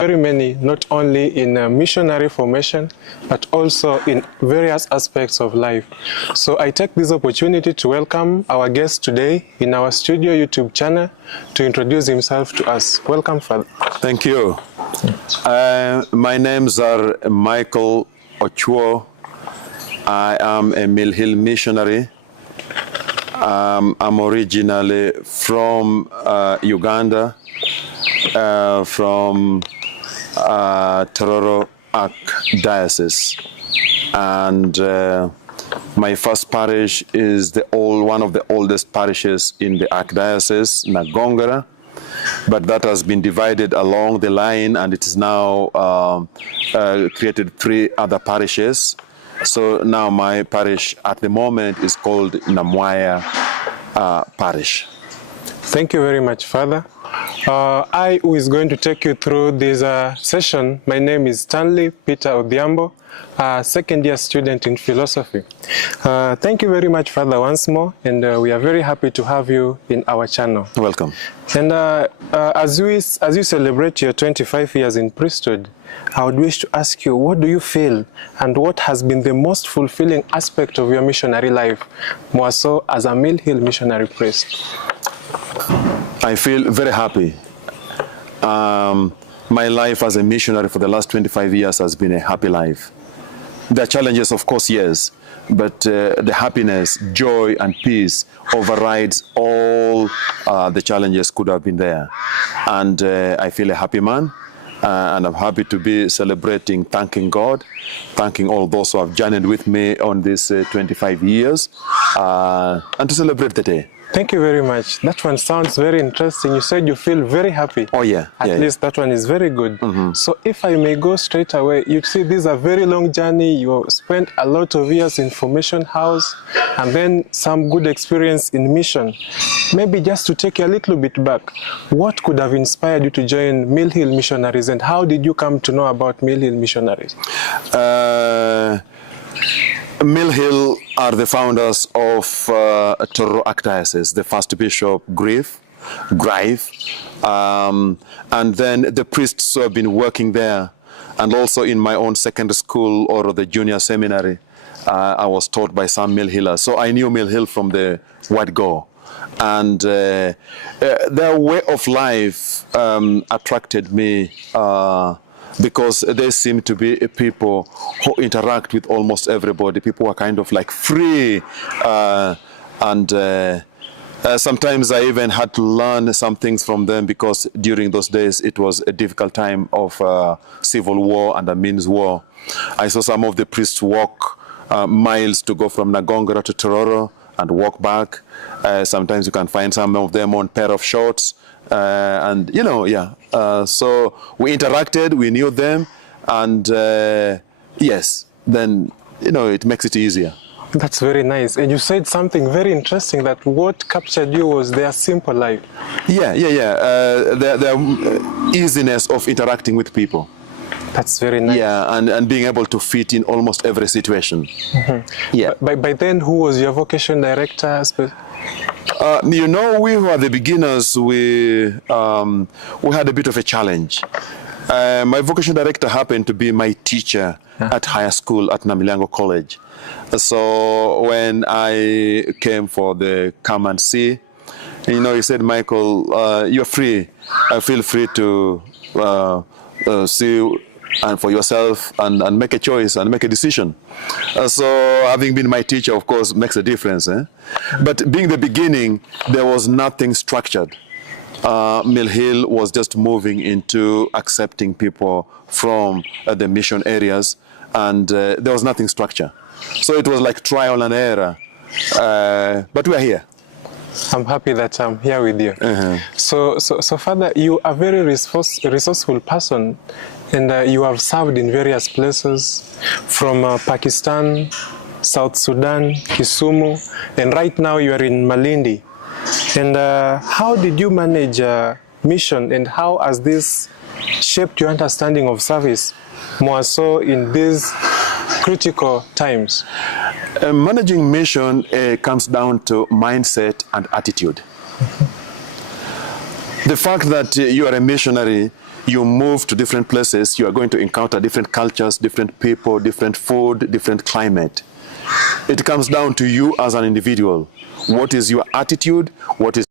very many, not only in missionary formation, but also in various aspects of life. So I take this opportunity to welcome our guest today in our studio YouTube channel to introduce himself to us. Welcome, Father. Thank you. My names are Michael Ochwo. I am a Mill Hill missionary. I'm originally from Uganda, from Tororo Archdiocese, and my first parish is one of the oldest parishes in the Archdiocese, Nagongera, but that has been divided along the line, and it is now created 3 other parishes. So now my parish at the moment is called Namwaya Parish. Thank you very much, Father. I who is going to take you through this session, my name is Stanley Peter Odhiambo, a second-year student in philosophy. Thank you very much, Father, once more, and we are very happy to have you in our channel. Welcome. And as you celebrate your 25 years in priesthood, I would wish to ask you, what do you feel and what has been the most fulfilling aspect of your missionary life, more so as a Mill Hill missionary priest? I feel very happy. My life as a missionary for the last 25 years has been a happy life. There are challenges, of course, yes, but the happiness, joy, and peace overrides all the challenges could have been there. And I feel a happy man, and I'm happy to be celebrating, thanking God, thanking all those who have journeyed with me on this 25 years, and to celebrate the day. Thank you very much. That one sounds very interesting. You said you feel very happy. Oh, yeah. At least that one is very good. Mm-hmm. So if I may go straight away, you see this is a very long journey. You spent a lot of years in formation house and then some good experience in mission. Maybe just to take you a little bit back, what could have inspired you to join Mill Hill Missionaries, and how did you come to know about Mill Hill Missionaries? Mill Hill are the founders of Tororo Archdiocese, the first bishop, Grieve, and then the priests who have been working there, and also in my own secondary school or the junior seminary, I was taught by some Mill Hillers. So I knew Mill Hill from the word go. And their way of life attracted me because they seem to be people who interact with almost everybody. People are kind of like free, and sometimes I even had to learn some things from them, because during those days it was a difficult time of civil war and a means war. I saw some of the priests walk miles to go from Nagongera to Tororo and walk back. Sometimes you can find some of them on a pair of shorts. And you know, so we interacted, we knew them, and yes, then it makes it easier. That's very nice. And you said something very interesting, that what captured you was their simple life. The easiness of interacting with people. That's very nice. Yeah, and being able to fit in almost every situation. Mm-hmm. Yeah. By then, who was your vocation director? We who are the beginners, we had a bit of a challenge. My vocation director happened to be my teacher at higher school at Namilango College. So when I came for the come and see, he said, Michael, you're free. Feel free to see and for yourself and make a choice and make a decision. So having been my teacher, of course, makes a difference. But being the beginning, there was nothing structured. Mill Hill was just moving into accepting people from the mission areas, and there was nothing structured. So it was like trial and error. But we're here. I'm happy that I'm here with you. Uh-huh. So Father, you are a very resourceful person, and you have served in various places, from Pakistan, South Sudan, Kisumu, and right now you are in Malindi. And how did you manage mission, and how has this shaped your understanding of service, more so in these critical times? Managing mission comes down to mindset and attitude. The fact that you are a missionary, you move to different places, you are going to encounter different cultures, different people, different food, different climate. It comes down to you as an individual. What is your attitude? What is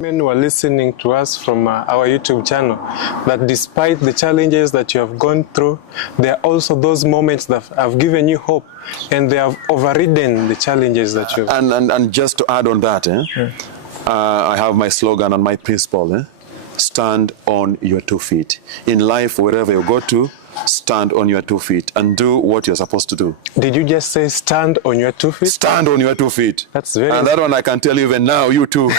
Men who are listening to us from our YouTube channel, that despite the challenges that you have gone through, there are also those moments that have given you hope, and they have overridden the challenges that you have. And just to add on that, I have my slogan and my principle, stand on your 2 feet. In life, wherever you go to, stand on your 2 feet and do what you're supposed to do. Did you just say stand on your 2 feet? Stand on your 2 feet. That's very... And that one I can tell you even now, you too.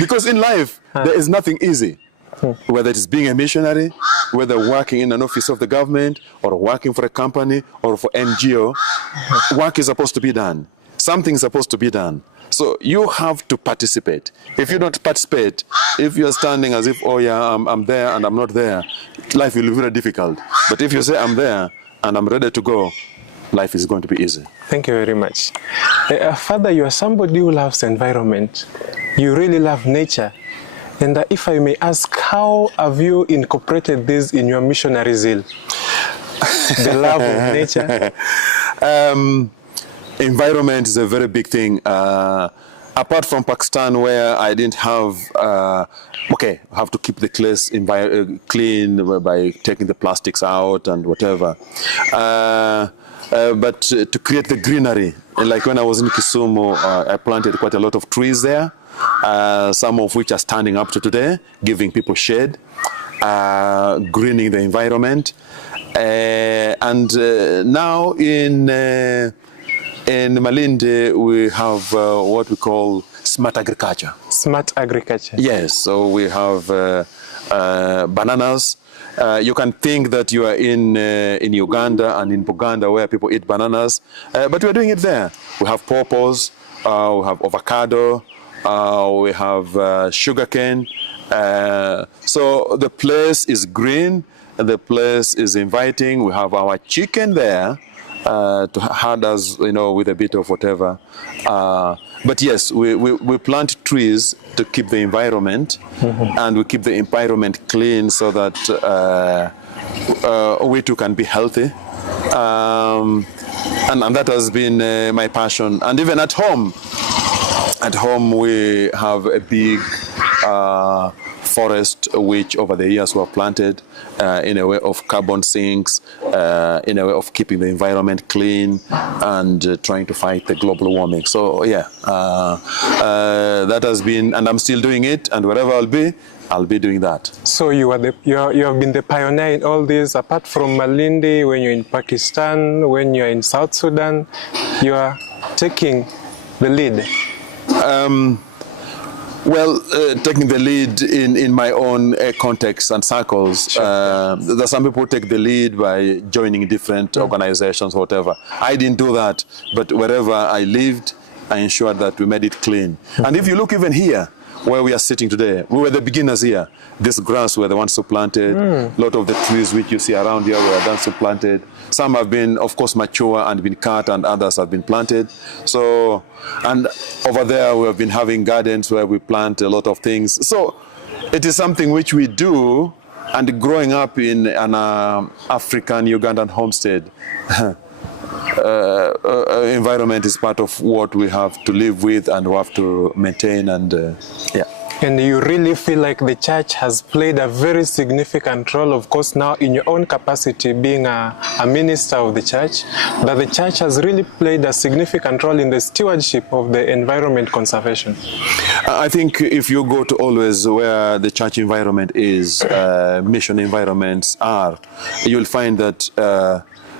Because in life, there is nothing easy. Whether it is being a missionary, whether working in an office of the government, or working for a company, or for NGO, work is supposed to be done. Something is supposed to be done. So you have to participate. If you don't participate, if you're standing as if, oh yeah, I'm there and I'm not there, life will be very difficult. But if you say, I'm there and I'm ready to go, life is going to be easy. Thank you very much. Father, you are somebody who loves environment. You really love nature. And if I may ask, how have you incorporated this in your missionary zeal? The love of nature? Environment is a very big thing. Apart from Pakistan, where I didn't have, I have to keep the place clean by taking the plastics out and whatever. But to create the greenery, like when I was in Kisumu, I planted quite a lot of trees there, some of which are standing up to today, giving people shade, greening the environment. And now in Malindi, we have what we call smart agriculture. Smart agriculture. Yes, so we have bananas. You can think that you are in Uganda and in Buganda where people eat bananas, but we're doing it there. We have pawpaws, we have avocado, we have sugarcane. So the place is green, and the place is inviting. We have our chicken there. To herd us, with a bit of whatever. But yes, we plant trees to keep the environment, and we keep the environment clean so that we too can be healthy. And that has been my passion. And even at home we have a big forest which over the years were planted in a way of carbon sinks, in a way of keeping the environment clean and trying to fight the global warming. So yeah, that has been, and I'm still doing it, and wherever I'll be doing that. So you have been the pioneer in all this. Apart from Malindi, when you're in Pakistan, when you're in South Sudan, you are taking the lead. Well, taking the lead in my own context and circles. Sure. There's some people take the lead by joining different organizations, whatever. I didn't do that, but wherever I lived, I ensured that we made it clean. And if you look even here, where we are sitting today, we were the beginners here. This grass were the ones who planted. A lot of the trees which you see around here were the ones who planted. Some have been, of course, mature and been cut, and others have been planted. So, and over there we have been having gardens where we plant a lot of things. So it is something which we do, and growing up in an African Ugandan homestead, environment is part of what we have to live with and we have to maintain, and yeah. And you really feel like the church has played a very significant role, of course, now in your own capacity being a minister of the church, that the church has really played a significant role in the stewardship of the environment conservation? I think if you go to always where the church environment is, mission environments are, you'll find that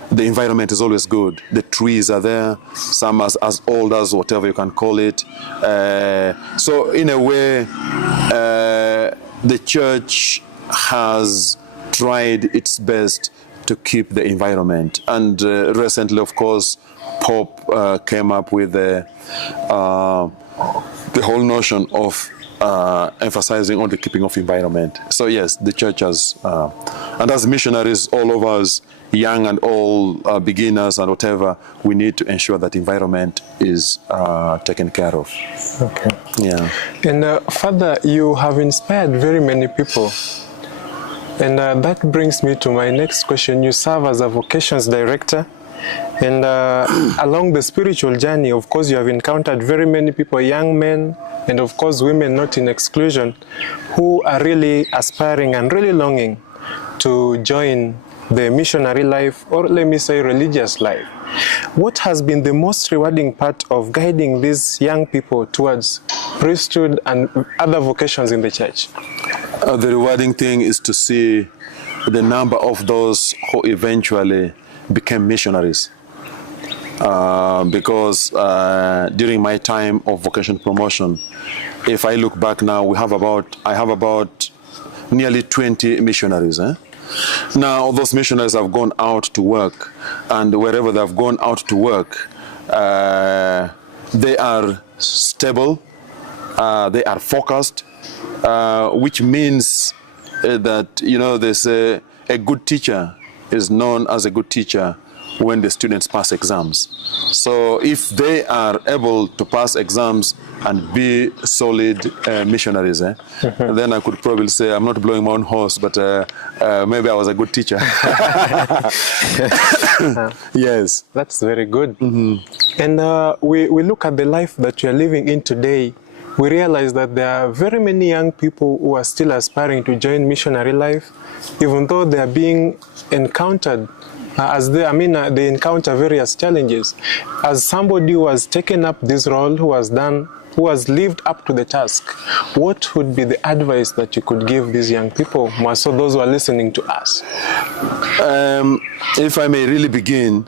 the environment is always good. The trees are there, some as old as whatever you can call it. So in a way, the church has tried its best to keep the environment. And recently, of course, Pope came up with the whole notion of emphasizing on the keeping of environment. So yes, the church has, and as missionaries, all of us, young and old, beginners and whatever, we need to ensure that environment is taken care of. Okay. Yeah. And Father, you have inspired very many people. And that brings me to my next question. You serve as a vocations director And along the spiritual journey, of course, you have encountered very many people, young men, and of course, women not in exclusion, who are really aspiring and really longing to join the missionary life, or let me say religious life. What has been the most rewarding part of guiding these young people towards priesthood and other vocations in the church? The rewarding thing is to see the number of those who eventually became missionaries. Because during my time of vocation promotion, if I look back now, I have about nearly 20 missionaries. Now, those missionaries have gone out to work, and wherever they have gone out to work, they are stable, they are focused, which means that, they say a good teacher is known as a good teacher when the students pass exams. So if they are able to pass exams and be solid missionaries, then I could probably say, I'm not blowing my own horse, but maybe I was a good teacher. Yes. That's very good. And we look at the life that we are living in today. We realize that there are very many young people who are still aspiring to join missionary life, even though they are being encountered they encounter various challenges. As somebody who has taken up this role, who has lived up to the task, what would be the advice that you could give these young people, more so those who are listening to us? If I may really begin,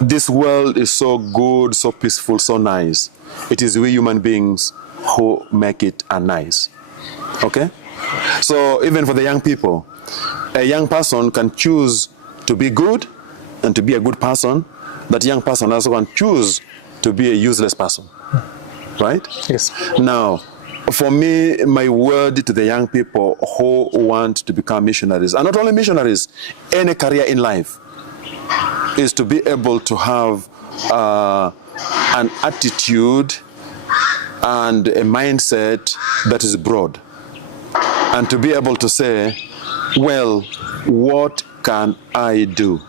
this world is so good, so peaceful, so nice. It is we human beings who make it nice. Okay? So even for the young people, a young person can choose to be good and to be a good person. That young person also can choose to be a useless person. Right? Yes. Now, for me, my word to the young people who want to become missionaries, and not only missionaries, any career in life, is to be able to have an attitude and a mindset that is broad. And to be able to say, well, what can I do?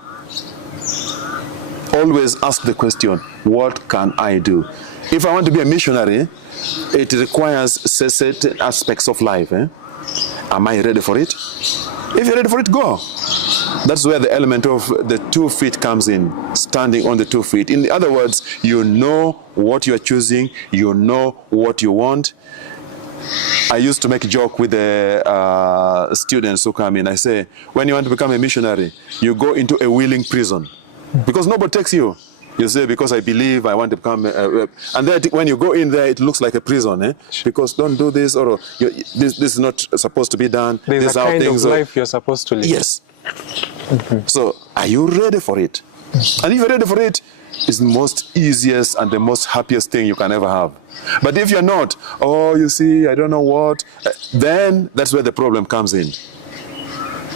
Always ask the question, what can I do? If I want to be a missionary, it requires certain aspects of life. Am I ready for it? If you're ready for it, go. That's where the element of the 2 feet comes in, standing on the 2 feet. In other words, you know what you're choosing, you know what you want. I used to make a joke with the students who come in. I say, when you want to become a missionary, you go into a willing prison. Because nobody takes you. You say, because I believe I want to become... and then when you go in there, it looks like a prison. Because don't do this, or this is not supposed to be done. There's a kind of life you're supposed to live. Yes. So, are you ready for it? And if you're ready for it, it's the most easiest and the most happiest thing you can ever have. But if you're not, you see, I don't know what, then that's where the problem comes in.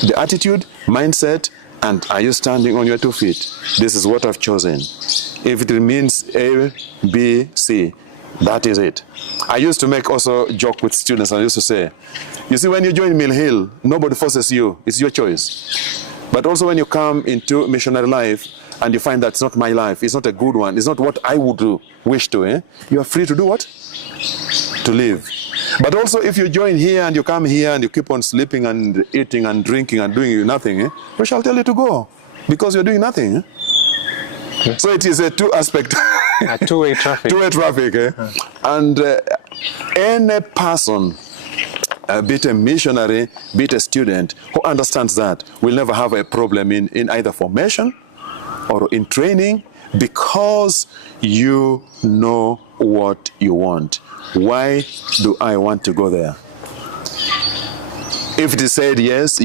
The attitude, mindset, and are you standing on your 2 feet? This is what I've chosen. If it remains A, B, C, that is it. I used to make also a joke with students. I used to say, you see, when you join Mill Hill, nobody forces you. It's your choice. But also when you come into missionary life and you find that's not my life, it's not a good one, it's not what I would wish to, you are free to do what? To live. But also if you join here and you come here and you keep on sleeping and eating and drinking and doing nothing, we shall tell you to go because you're doing nothing. So it is a two-aspect. A two-way traffic. Two-way traffic. And any person, be it a missionary, be it a student, who understands that will never have a problem in either formation or in training because you know what you want. Why do I want to go there? If it is said yes,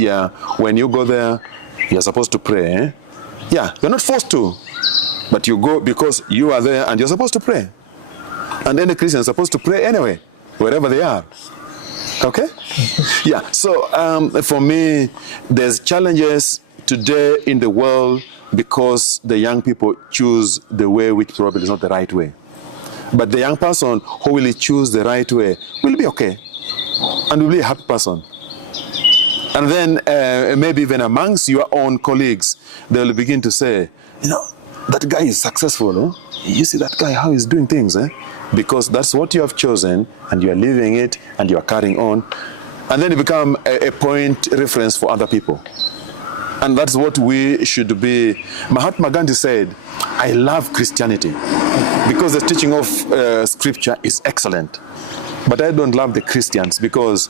when you go there, you're supposed to pray. Yeah, you're not forced to, but you go because you are there and you're supposed to pray. And any Christian is supposed to pray anyway, wherever they are. Okay? Yeah, so for me, there's challenges today in the world because the young people choose the way which probably is not the right way. But the young person who will choose the right way will be okay and will be a happy person. And then maybe even amongst your own colleagues, they will begin to say, that guy is successful. You see that guy, how he's doing things. Because that's what you have chosen, and you are living it, and you are carrying on. And then you become a point reference for other people. And that's what we should be. Mahatma Gandhi said, I love Christianity because the teaching of scripture is excellent. But I don't love the Christians because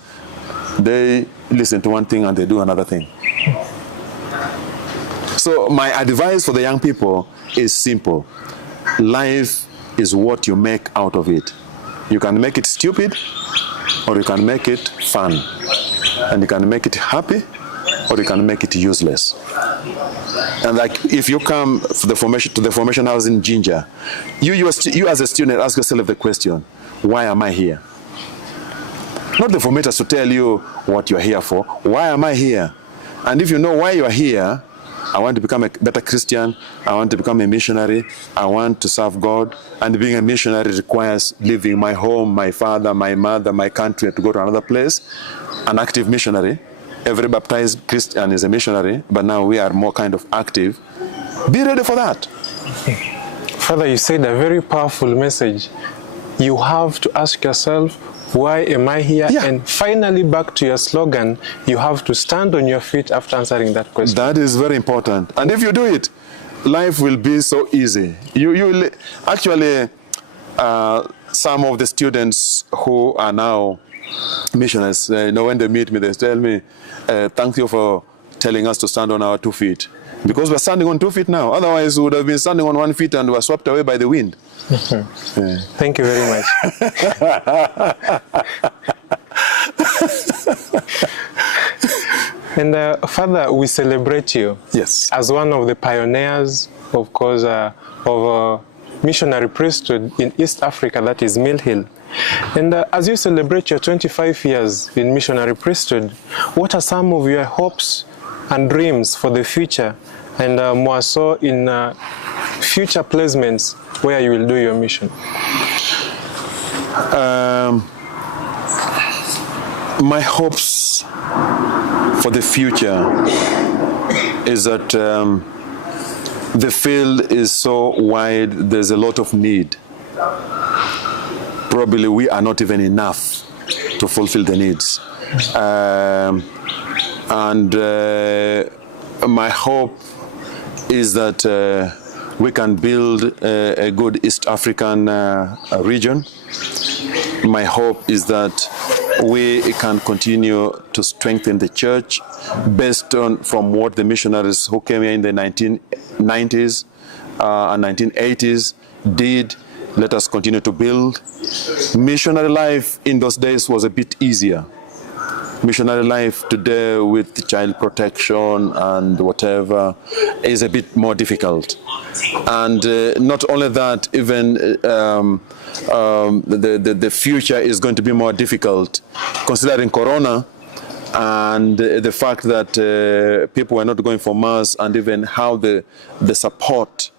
they listen to one thing and they do another thing. So my advice for the young people is simple. Life is what you make out of it. You can make it stupid, or you can make it fun. And you can make it happy, or you can make it useless. And like if you come to the formation house in Jinja, you as a student ask yourself the question, why am I here? Not the formators to tell you what you are here for. Why am I here? And if you know why you are here, I want to become a better Christian, I want to become a missionary, I want to serve God, and being a missionary requires leaving my home, my father, my mother, my country to go to another place. An active missionary. Every baptized Christian is a missionary, but now we are more kind of active. Be ready for that. Father, you said a very powerful message. You have to ask yourself, why am I here? Yeah. And finally, back to your slogan, you have to stand on your feet after answering that question. That is very important. And if you do it, life will be so easy. You actually, some of the students who are now missionaries, when they meet me, they tell me, thank you for telling us to stand on our 2 feet. Because we're standing on 2 feet now. Otherwise, we would have been standing on 1 foot and were swept away by the wind. Thank you very much. And Father, we celebrate you. Yes. As one of the pioneers, of course, of missionary priesthood in East Africa, that is Mill Hill. And as you celebrate your 25 years in missionary priesthood, what are some of your hopes and dreams for the future, and more so in future placements where you will do your mission? My hopes for the future is that the field is so wide, there's a lot of need. Probably we are not even enough to fulfill the needs. My hope is that we can build a good East African region. My hope is that we can continue to strengthen the church based on from what the missionaries who came here in the 1990s and 1980s did. Let us continue to build. Missionary life in those days was a bit easier. Missionary life today with child protection and whatever is a bit more difficult. And not only that, even the future is going to be more difficult considering Corona and the fact that people were not going for mass, and even how the support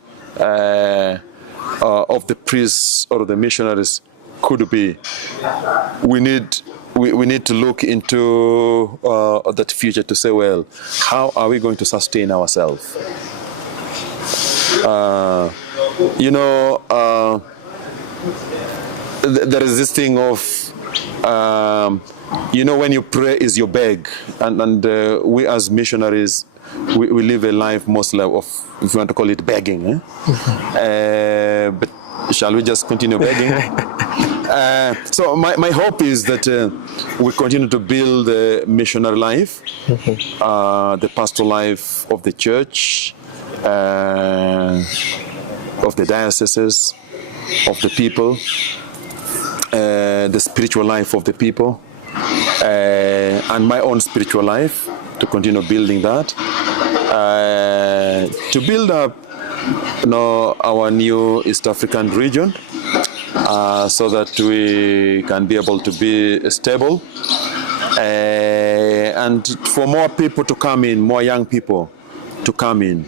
of the priests or the missionaries could be. We need to look into that future to say, well, how are we going to sustain ourselves? There is this thing of, when you pray is your beg, and we as missionaries, we live a life mostly of, if you want to call it, begging. But shall we just continue begging? So my hope is that we continue to build the missionary life, the pastoral life of the church, of the dioceses, of the people, the spiritual life of the people, and my own spiritual life, to continue building that, to build up our new East African region, so that we can be able to be stable, and for more people to come in, more young people to come in.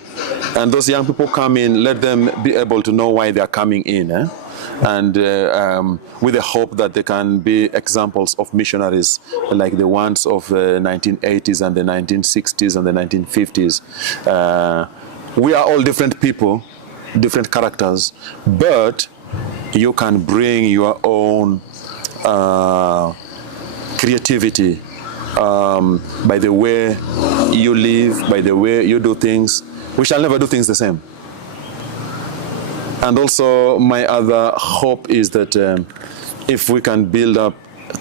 And those young people come in, let them be able to know why they are coming in, and with the hope that they can be examples of missionaries like the ones of the 1980s and the 1960s and the 1950s. We are all different people, different characters, but you can bring your own creativity by the way you live, by the way you do things. We shall never do things the same. And also, my other hope is that if we can build up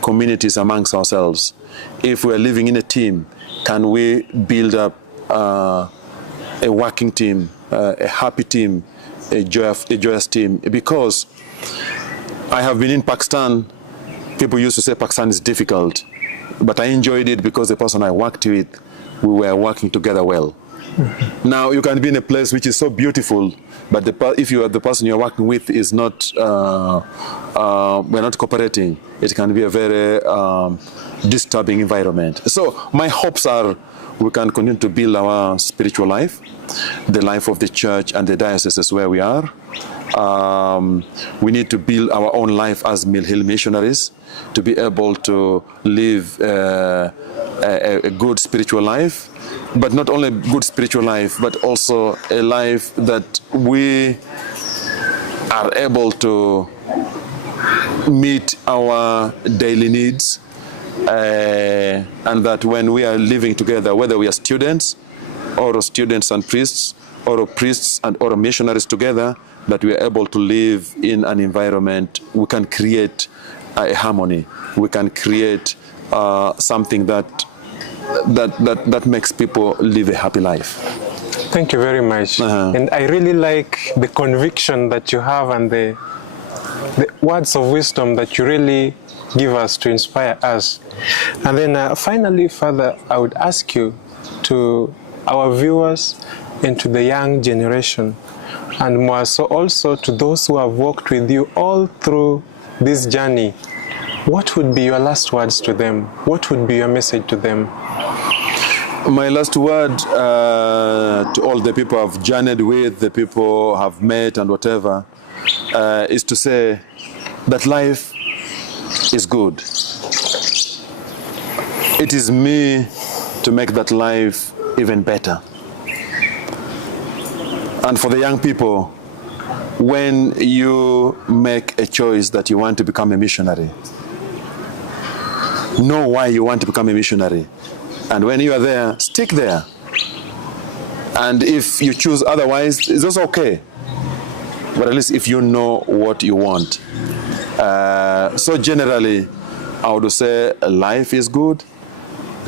communities amongst ourselves, if we're living in a team, can we build up a working team, a happy team, a joyous team? Because I have been in Pakistan. People used to say Pakistan is difficult, but I enjoyed it because the person I worked with, we were working together well. Now, you can be in a place which is so beautiful, but if you are the person you're working with is not, we're not cooperating, it can be a very disturbing environment. So my hopes are we can continue to build our spiritual life, the life of the church and the dioceses where we are. We need to build our own life as Mill Hill missionaries to be able to live a good spiritual life, but not only good spiritual life, but also a life that we are able to meet our daily needs, and that when we are living together, whether we are students or students and priests, or priests and or missionaries together, that we are able to live in an environment, we can create a harmony. We can create something that makes people live a happy life. Thank you very much. And I really like the conviction that you have and the words of wisdom that you really give us to inspire us. And then finally, Father, I would ask you to our viewers and to the young generation, and more so also to those who have walked with you all through this journey, what would be your last words to them? What would be your message to them? My last word to all the people I've journeyed with, the people I've met and whatever, is to say that life is good. It is me to make that life even better. And for the young people, when you make a choice that you want to become a missionary, know why you want to become a missionary. And when you are there, stick there. And if you choose otherwise, it's also okay. But at least if you know what you want. So generally, I would say life is good.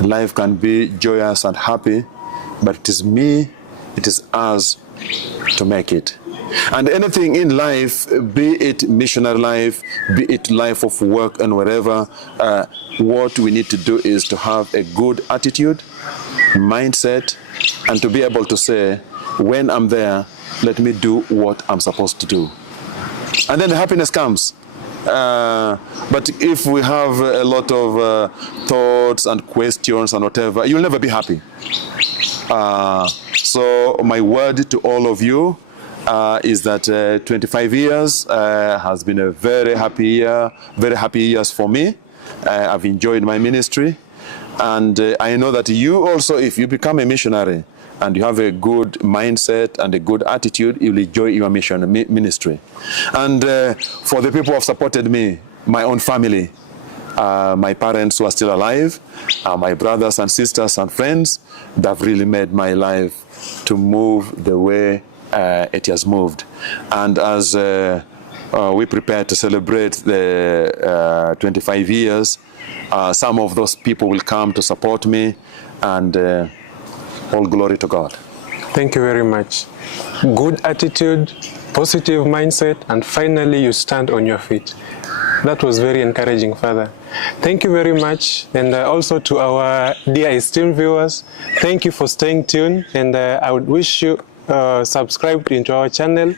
Life can be joyous and happy. But it is me, it is us to make it. And anything in life, be it missionary life, be it life of work and whatever, what we need to do is to have a good attitude, mindset, and to be able to say, when I'm there, let me do what I'm supposed to do. And then the happiness comes. But if we have a lot of thoughts and questions and whatever, you'll never be happy. So my word to all of you is that 25 years has been a very happy year, very happy years for me. I've enjoyed my ministry, and I know that you also, if you become a missionary and you have a good mindset and a good attitude, you'll enjoy your ministry. And for the people who have supported me, my own family, my parents who are still alive, my brothers and sisters and friends, they've really made my life to move the way it has moved. And as we prepare to celebrate the 25 years, some of those people will come to support me, and all glory to God. Thank you very much. Good attitude, positive mindset, and finally you stand on your feet. That was very encouraging, Father. Thank you very much. And also to our dear esteemed viewers, thank you for staying tuned. And I would wish you subscribe into our channel,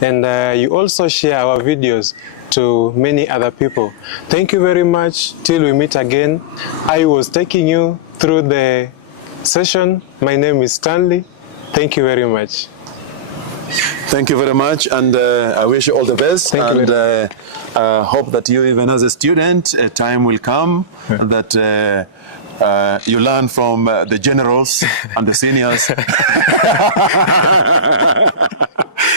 and you also share our videos to many other people. Thank you very much. Till we meet again. I was taking you through the session. My name is Stanley. Thank you very much. Thank you very much, and I wish you all the best. Thank you. And hope that you, even as a student, a time will come that you learn from the generals and the seniors.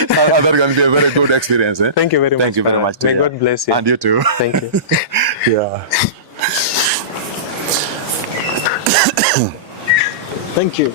That can be a very good experience. Eh? Thank you very much. Thank you very Father. much. May too, God bless you. And you too. Thank you. Yeah. Thank you.